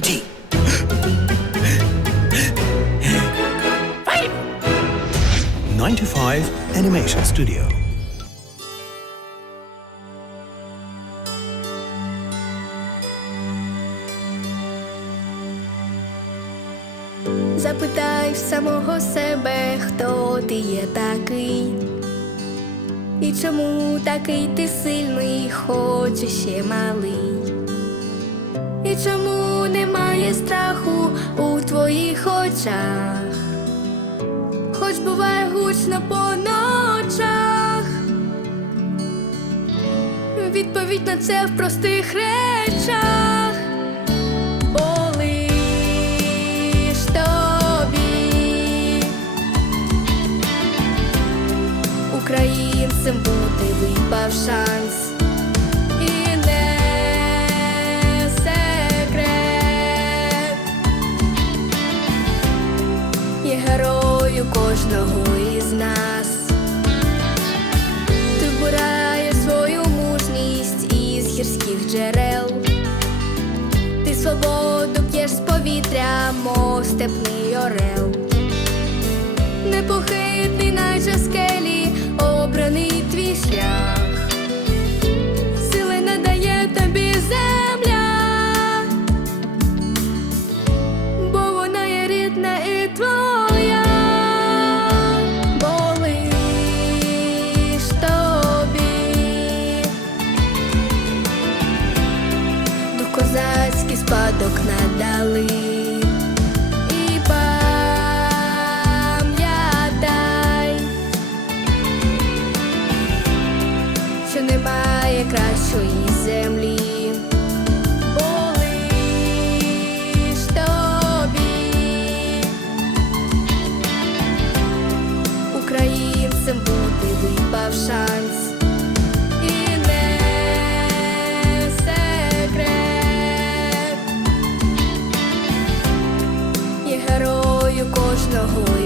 90. Ninety-five Animation Studio. Запитай в самого себе, хто ти є такий, і чому такий ти сильний, хоч ще малий, і чому немає страху у твоїх очах, хоч буває гучно по ночах. Відповідь на це в простих речах. Українцем бути випав шанс Є герою кожного із нас Ти вбираєш свою мужність із гірських джерел ти свободу п'єш з повітря, мов степний орел. Непохитний, наче скелі, і спадок надали. І пам'ятай, що немає кращої землі. Українцем бути випавша. the whole